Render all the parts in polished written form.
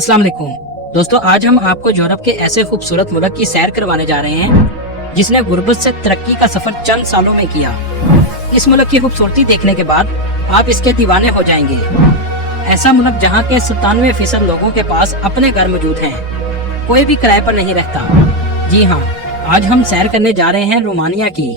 अस्सलाम वालेकुम दोस्तों, आज हम आपको यूरोप के ऐसे खूबसूरत मुल्क की सैर करवाने जा रहे हैं जिसने गुर्बत से तरक्की का सफर चंद सालों में किया। इस मुल्क की खूबसूरती देखने के बाद आप इसके दीवाने हो जाएंगे। ऐसा मुल्क जहां के 97% लोगों के पास अपने घर मौजूद हैं, कोई भी किराए पर नहीं रहता। जी हाँ, आज हम सैर करने जा रहे हैं रोमानिया की।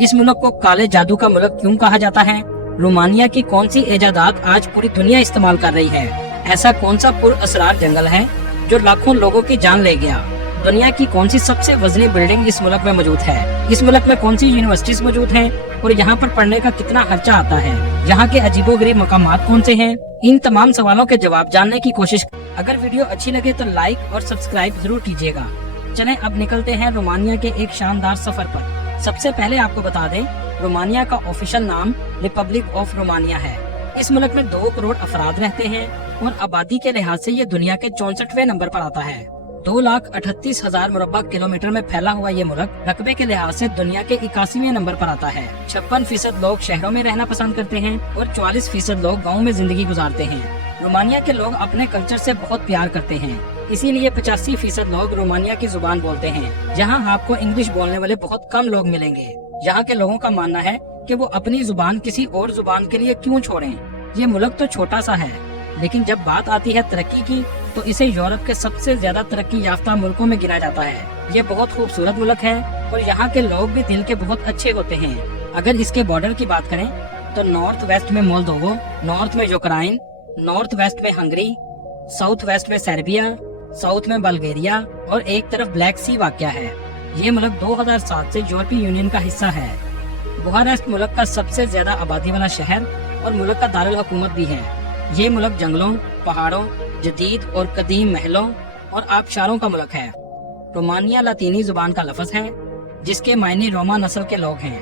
इस मुल्क को काले जादू का मुल्क क्यों कहा जाता है? रोमानिया की कौन सी इजादात आज पूरी दुनिया इस्तेमाल कर रही है? ऐसा कौन सा पुरअसरार जंगल है जो लाखों लोगों की जान ले गया? दुनिया की कौन सी सबसे वजनी बिल्डिंग इस मुल्क में मौजूद है? इस मुल्क में कौन सी यूनिवर्सिटीज मौजूद हैं और यहाँ पर पढ़ने का कितना खर्चा आता है? यहाँ के अजीबोगरीब मकामात कौन से हैं? इन तमाम सवालों के जवाब जानने की कोशिश। अगर वीडियो अच्छी लगे तो लाइक और सब्सक्राइब जरूर कीजिएगा। चलें अब निकलते हैं रोमानिया के एक शानदार सफर पर। सबसे पहले आपको बता दें, रोमानिया का ऑफिशियल नाम रिपब्लिक ऑफ रोमानिया है। इस मुल्क में 2 करोड़ अफराद रहते हैं और आबादी के लिहाज से ये दुनिया के 64वें नंबर पर आता है। 2,38,000 मुरब्बा किलोमीटर में फैला हुआ ये मुल्क रकबे के लिहाज से दुनिया के 81वें नंबर पर आता है। 56% लोग शहरों में रहना पसंद करते हैं और 44% लोग गाँव में जिंदगी गुजारते हैं। रोमानिया के लोग अपने कल्चर से बहुत प्यार करते हैं, इसीलिए 85% लोग रोमानिया की जुबान बोलते हैं। जहाँ आपको इंग्लिश बोलने वाले बहुत कम लोग मिलेंगे। यहाँ के लोगों का मानना है कि वो अपनी जुबान किसी और जुबान के लिए क्यों छोड़ें। ये मुल्क तो छोटा सा है, लेकिन जब बात आती है तरक्की की तो इसे यूरोप के सबसे ज्यादा तरक्की याफ्ता मुल्कों में गिना जाता है। ये बहुत खूबसूरत मुल्क है और यहाँ के लोग भी दिल के बहुत अच्छे होते हैं। अगर इसके बॉर्डर की बात करें तो नॉर्थ वेस्ट में मोल्दोवो, नॉर्थ में यूक्रेन, नॉर्थ वेस्ट में हंगरी, साउथ वेस्ट में सर्बिया, साउथ में बल्गेरिया और एक तरफ ब्लैक सी वाक़या है। ये मुल्क 2007 से यूरोपीय यूनियन का हिस्सा है। बुखारेस्ट मुल्क का सबसे ज्यादा आबादी वाला शहर और मुल्क का दारुल हुकूमत भी है। ये मुल्क जंगलों, पहाड़ों, जदीद और कदीम महलों और आबशारों का मुल्क है। रोमानिया लातीनी जुबान का लफ्ज है जिसके मायने रोमा नस्ल के लोग हैं।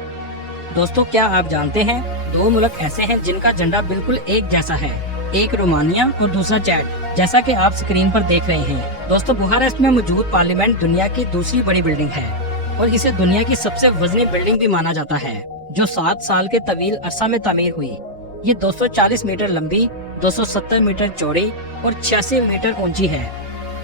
दोस्तों, क्या आप जानते हैं 2 मुल्क ऐसे हैं जिनका झंडा बिल्कुल एक जैसा है? एक रोमानिया और दूसरा चैड, जैसा कि आप स्क्रीन पर देख रहे हैं। दोस्तों, बुखारेस्ट में मौजूद पार्लियामेंट दुनिया की दूसरी बड़ी बिल्डिंग है और इसे दुनिया की सबसे वजनी बिल्डिंग भी माना जाता है, जो 7 साल के तवील अरसा में तामीर हुई। ये 240 मीटर लंबी, 270 मीटर चौड़ी और 86 मीटर ऊंची है।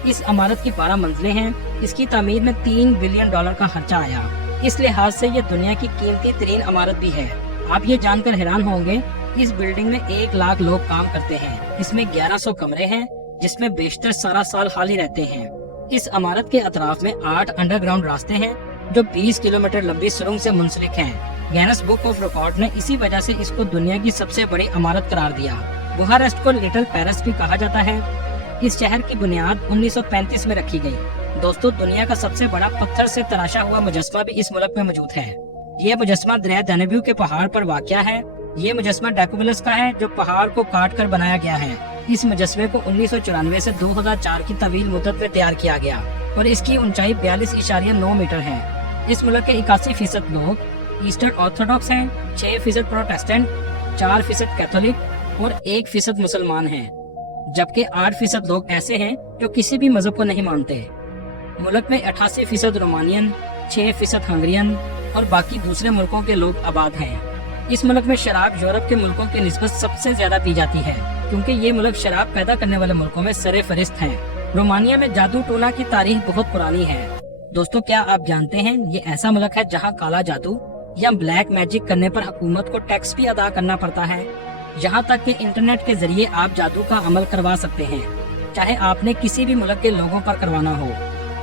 इस इमारत की 12 मंजिलें हैं। इसकी तामीर में $3 बिलियन का खर्चा आया। इस लिहाज से ये दुनिया की कीमती तरीन इमारत भी है। आप ये जानकर हैरान होंगे, इस बिल्डिंग में 1 लाख लोग काम करते हैं। इसमें 1100 कमरे हैं जिसमें बेशतर सारा साल खाली रहते हैं। इस इमारत के अतराफ में 8 अंडरग्राउंड रास्ते हैं जो 20 किलोमीटर लंबी सुरंग से मुंसलिक हैं। गिनेस बुक ऑफ रिकॉर्ड ने इसी वजह से इसको दुनिया की सबसे बड़ी इमारत करार दिया। बुखारेस्ट को लिटिल पेरिस भी कहा जाता है। इस शहर की बुनियाद 1935 में रखी गई। दोस्तों, दुनिया का सबसे बड़ा पत्थर से तराशा हुआ मुजस्मा भी इस मुल्क में मौजूद है। ये मुजस्मा दरिया दान्यूब के पहाड़ पर वाक़या है। ये मुजस्मा डेकोबुलस का है जो पहाड़ को काट कर बनाया गया है। इस मुजस्मे को 1994 से 2004 की तवील मुद्दत में तैयार किया गया और इसकी ऊंचाई 42.9 मीटर है। इस मुल्क के 81% लोग ईस्टर्न ऑर्थोडॉक्स हैं, 6% प्रोटेस्टेंट, 4% कैथोलिक और 1% मुसलमान हैं, जबकि 8% लोग ऐसे हैं जो किसी भी मजहब को नहीं मानते। मुल्क में 88% रोमानियन, 6% हंगरियन और बाकी दूसरे मुल्कों के लोग आबाद हैं। इस मुल्क में शराब यूरोप के मुल्कों की निस्बत सबसे ज्यादा पी जाती है, क्योंकि ये मुल्क शराब पैदा करने वाले मुल्कों में सरे फरिस्त है। रोमानिया में जादू टोना की तारीख बहुत पुरानी है। दोस्तों, क्या आप जानते हैं ये ऐसा मुल्क है जहाँ काला जादू या ब्लैक मैजिक करने पर हुकूमत को टैक्स भी अदा करना पड़ता है। यहाँ तक कि इंटरनेट के जरिए आप जादू का अमल करवा सकते हैं, चाहे आपने किसी भी मुल्क के लोगों पर करवाना हो।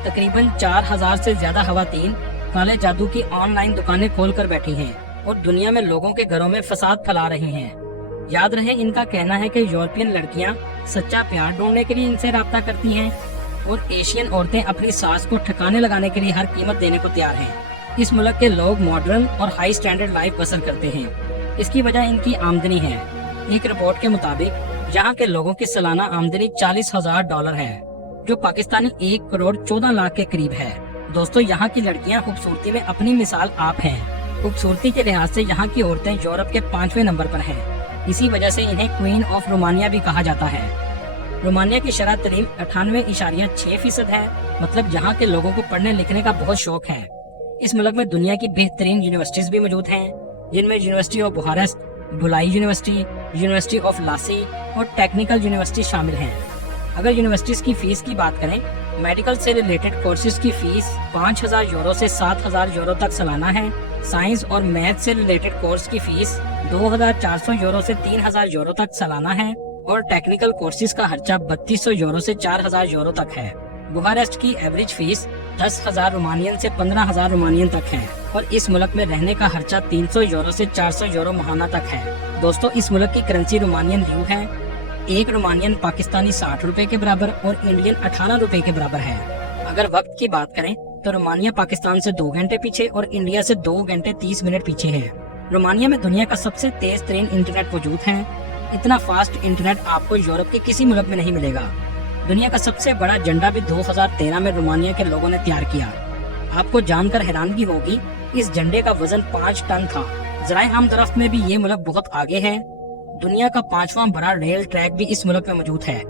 तकरीबन 4000 से ज्यादा खवातीन काले जादू की ऑनलाइन दुकानें खोल कर बैठी हैं और दुनिया में लोगों के घरों में फसाद फैला रही हैं। याद रहे, इनका कहना है कि यूरोपियन लड़कियां सच्चा प्यार ढूंढने के लिए इनसे राब्ता करती हैं और एशियन औरतें अपनी सास को ठिकाने लगाने के लिए हर कीमत देने को तैयार हैं। इस मुल्क के लोग मॉडर्न और हाई स्टैंडर्ड लाइफ बसर करते हैं। इसकी वजह इनकी आमदनी है। एक रिपोर्ट के मुताबिक यहाँ के लोगों की सालाना आमदनी $40,000 है, जो पाकिस्तानी 1 करोड़ 14 लाख के करीब है। दोस्तों, यहाँ की लड़कियाँ खूबसूरती में अपनी मिसाल आप हैं। खूबसूरती के लिहाज से यहाँ की औरतें यूरोप के 5वें नंबर पर हैं। इसी वजह से इन्हें क्वीन ऑफ रोमानिया भी कहा जाता है। रोमानिया की शरह तरीन 98.6% है, मतलब यहाँ के लोगों को पढ़ने लिखने का बहुत शौक है। इस मुल्क में दुनिया की बेहतरीन यूनिवर्सिटीज भी मौजूद हैं, जिनमें यूनिवर्सिटी ऑफ बुखारेस्ट, बुलाई यूनिवर्सिटी, यूनिवर्सिटी ऑफ लासी और टेक्निकल यूनिवर्सिटी शामिल हैं। अगर यूनिवर्सिटीज की फीस की बात करें, मेडिकल से रिलेटेड कोर्सेज की फीस 5,000 यूरो से 7,000 यूरो तक सालाना है। साइंस और मैथ से रिलेटेड कोर्स की फीस 2,400 यूरो से 3,000 यूरो तक सालाना है और टेक्निकल कोर्सेज का खर्चा 3,200 यूरो से 4,000 यूरो तक है। बुखारेस्ट की एवरेज फीस 10,000 रोमानियन से 15,000 रोमानियन तक है और इस मुल्क में रहने का खर्चा 300 यूरो से 400 यूरो माहाना तक है। दोस्तों, इस मुल्क की करेंसी रोमानियन ल्यू है। एक रोमानियन पाकिस्तानी 60 रुपए के बराबर और इंडियन 18 रुपए के बराबर है। अगर वक्त की बात करें तो रोमानिया पाकिस्तान से 2 घंटे पीछे और इंडिया से 2 घंटे 30 मिनट पीछे है। रोमानिया में दुनिया का सबसे तेज तरीन इंटरनेट मौजूद है। इतना फास्ट इंटरनेट आपको यूरोप के किसी मुल्क में नहीं मिलेगा। दुनिया का सबसे बड़ा झंडा भी 2013 में रोमानिया के लोगों ने तैयार किया। आपको जानकर हैरानगी होगी, इस झंडे का वजन 5 टन था। ज़राए आम दरख्त में भी ये मुल्क बहुत आगे है। दुनिया का 5वां बड़ा रेल ट्रैक भी इस मुल्क में मौजूद है,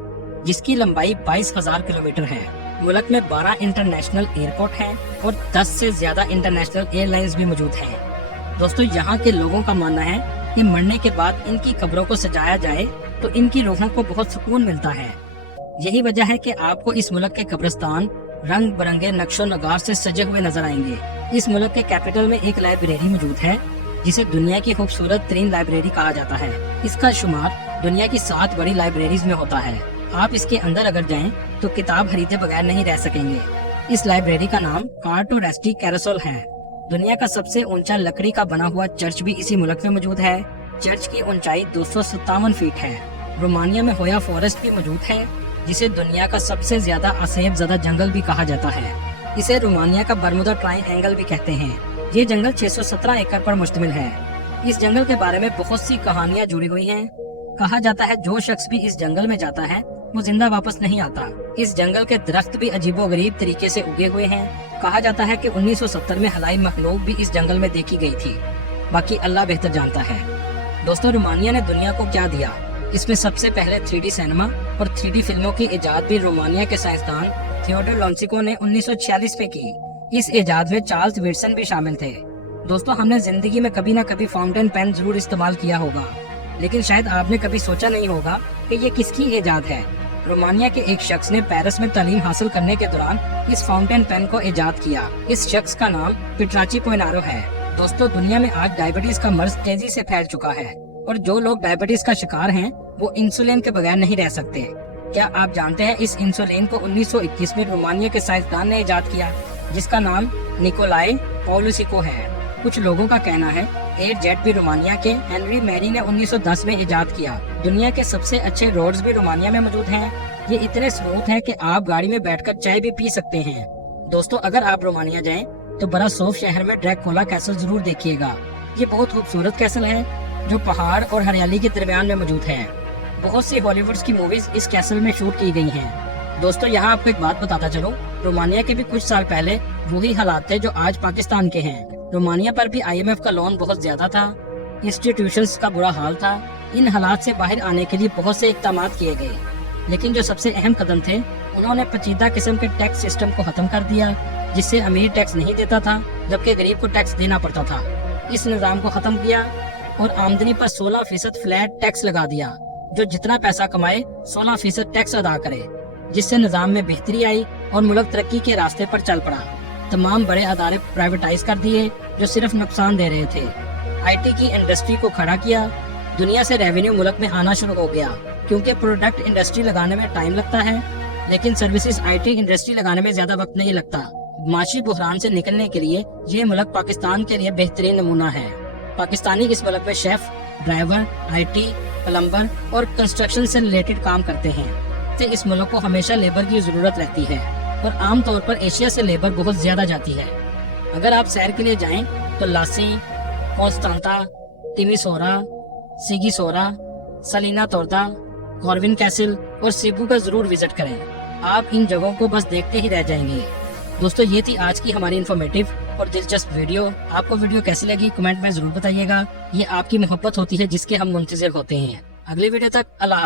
जिसकी लंबाई 22,000 किलोमीटर है। मुल्क में 12 इंटरनेशनल एयरपोर्ट हैं और 10 से ज्यादा इंटरनेशनल एयरलाइंस भी मौजूद हैं। दोस्तों, यहाँ के लोगों का मानना है कि मरने के बाद इनकी कब्रों को सजाया जाए तो इनकी रूहों को बहुत सुकून मिलता है। यही वजह है कि आपको इस मुल्क के कब्रिस्तान रंग बिरंगे नक्शो नगार से सजे हुए नजर आएंगे। इस मुल्क के कैपिटल में एक लाइब्रेरी मौजूद है, जिसे दुनिया की खूबसूरत तरीन लाइब्रेरी कहा जाता है। इसका शुमार दुनिया की 7 बड़ी लाइब्रेरीज में होता है। आप इसके अंदर अगर जाएं तो किताब खरीदे बगैर नहीं रह सकेंगे। इस लाइब्रेरी का नाम कार्टो रेस्टी कैरोसल है। दुनिया का सबसे ऊंचा लकड़ी का बना हुआ चर्च भी इसी मुल्क में मौजूद है। चर्च की ऊंचाई 257 फीट है। रोमानिया में होया फॉरेस्ट भी मौजूद है, जिसे दुनिया का सबसे ज्यादा असेब ज़दा जंगल भी कहा जाता है। इसे रोमानिया का बर्मुदा ट्रायंगल भी कहते हैं। ये जंगल 617 एकड़ पर मुश्तमिल है। इस जंगल के बारे में बहुत सी कहानियां जुड़ी हुई हैं। कहा जाता है जो शख्स भी इस जंगल में जाता है वो जिंदा वापस नहीं आता। इस जंगल के दरख्त भी अजीबोगरीब तरीके से उगे हुए हैं। कहा जाता है कि 1970 में हलाई मखलूक भी इस जंगल में देखी गई थी। बाकी अल्लाह बेहतर जानता है। दोस्तों, रोमानिया ने दुनिया को क्या दिया? इसमें सबसे पहले 3D सिनेमा और 3D फिल्मों की इजाद भी रोमानिया के साइंसदान थियोडोर लॉन्सिको ने 1946 में की। इस इजाद में चार्ल्स विल्सन भी शामिल थे। दोस्तों, हमने जिंदगी में कभी न कभी फाउंटेन पेन जरूर इस्तेमाल किया होगा, लेकिन शायद आपने कभी सोचा नहीं होगा कि ये किसकी इजाद है। रोमानिया के एक शख्स ने पेरिस में तालीम हासिल करने के दौरान इस फाउंटेन पेन को इजाद किया। इस शख्स का नाम पिट्राची पोइनारो है। दोस्तों, दुनिया में आज डायबिटीज का मर्ज तेजी से फैल चुका है और जो लोग डायबिटीज का शिकार हैं वो इंसुलिन के बगैर नहीं रह सकते। क्या आप जानते हैं इस इंसुलिन को 1921 में रोमानिया के साइंसदान ने इजाद किया, जिसका नाम निकोलाई पॉलुसिको है। कुछ लोगों का कहना है एयर जेट भी रोमानिया के हेनरी मैरी ने 1910 में इजाद किया। दुनिया के सबसे अच्छे रोड्स भी रोमानिया में मौजूद हैं। ये इतने स्मूथ हैं कि आप गाड़ी में बैठकर चाय भी पी सकते हैं। दोस्तों, अगर आप रोमानिया जाएं तो बरासोफ शहर में ड्रैकुला कैसल जरूर देखिएगा। ये बहुत खूबसूरत कैसल है जो पहाड़ और हरियाली के दरमियान में मौजूद है। बहुत सी बॉलीवुड की मूवीज इस कैसल में शूट की गई हैं। दोस्तों, यहाँ आपको एक बात बताता चलो, रोमानिया के भी कुछ साल पहले वही हालात थे जो आज पाकिस्तान के हैं। रोमानिया पर भी IMF का लोन बहुत ज्यादा था, इंस्टीट्यूशंस का बुरा हाल था। इन हालात से बाहर आने के लिए बहुत से इक़दाम किए गए, लेकिन जो सबसे अहम कदम थे, उन्होंने पेचीदा किस्म के टैक्स सिस्टम को खत्म कर दिया, जिससे अमीर टैक्स नहीं देता था जबकि गरीब को टैक्स देना पड़ता था। इस निज़ाम को खत्म किया और आमदनी पर 16% फ्लैट टैक्स लगा दिया। जो जितना पैसा कमाए 16% टैक्स अदा करे, जिससे निज़ाम में बेहतरी आई और मुल्क तरक्की के रास्ते पर चल पड़ा। तमाम बड़े अदारे प्राइवेटाइज कर दिए जो सिर्फ नुकसान दे रहे थे। IT की इंडस्ट्री को खड़ा किया। दुनिया से रेवेन्यू मुल्क में आना शुरू हो गया, क्योंकि प्रोडक्ट इंडस्ट्री लगाने में टाइम लगता है, लेकिन सर्विसेज IT इंडस्ट्री लगाने में ज्यादा वक्त नहीं लगता। माशी बुहरान से निकलने के लिए ये मुल्क पाकिस्तान के लिए बेहतरीन नमूना है। पाकिस्तानी इस मुल्क में शेफ, ड्राइवर, IT, प्लम्बर और कंस्ट्रक्शन से रिलेटेड काम करते हैं। तो इस मुल्क को हमेशा लेबर की जरूरत रहती है और आम तौर पर एशिया से लेबर बहुत ज्यादा जाती है। अगर आप सैर के लिए जाएं तो लासी, कॉन्स्टांता, तिमिसोरा, सिगिसोरा, सलीना तोरदा, कॉर्विन कैसल और सीबू का जरूर विजिट करें। आप इन जगहों को बस देखते ही रह जाएंगे। दोस्तों, ये थी आज की हमारी इन्फॉर्मेटिव और दिलचस्प वीडियो। आपको वीडियो कैसी लगी कमेंट में जरूर बताइएगा। ये आपकी मोहब्बत होती है जिसके हम मुंतजिर होते हैं। अगली वीडियो तक अल्लाह।